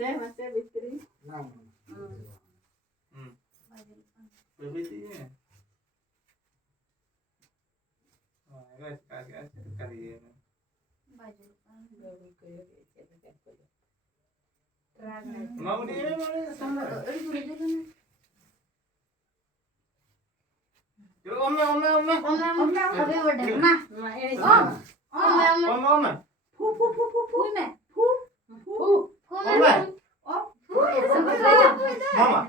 Masih Fitri. Berbeda ya. Oh, guys, kagak sekali ini. Mau dia sama. Yo, om. Mama.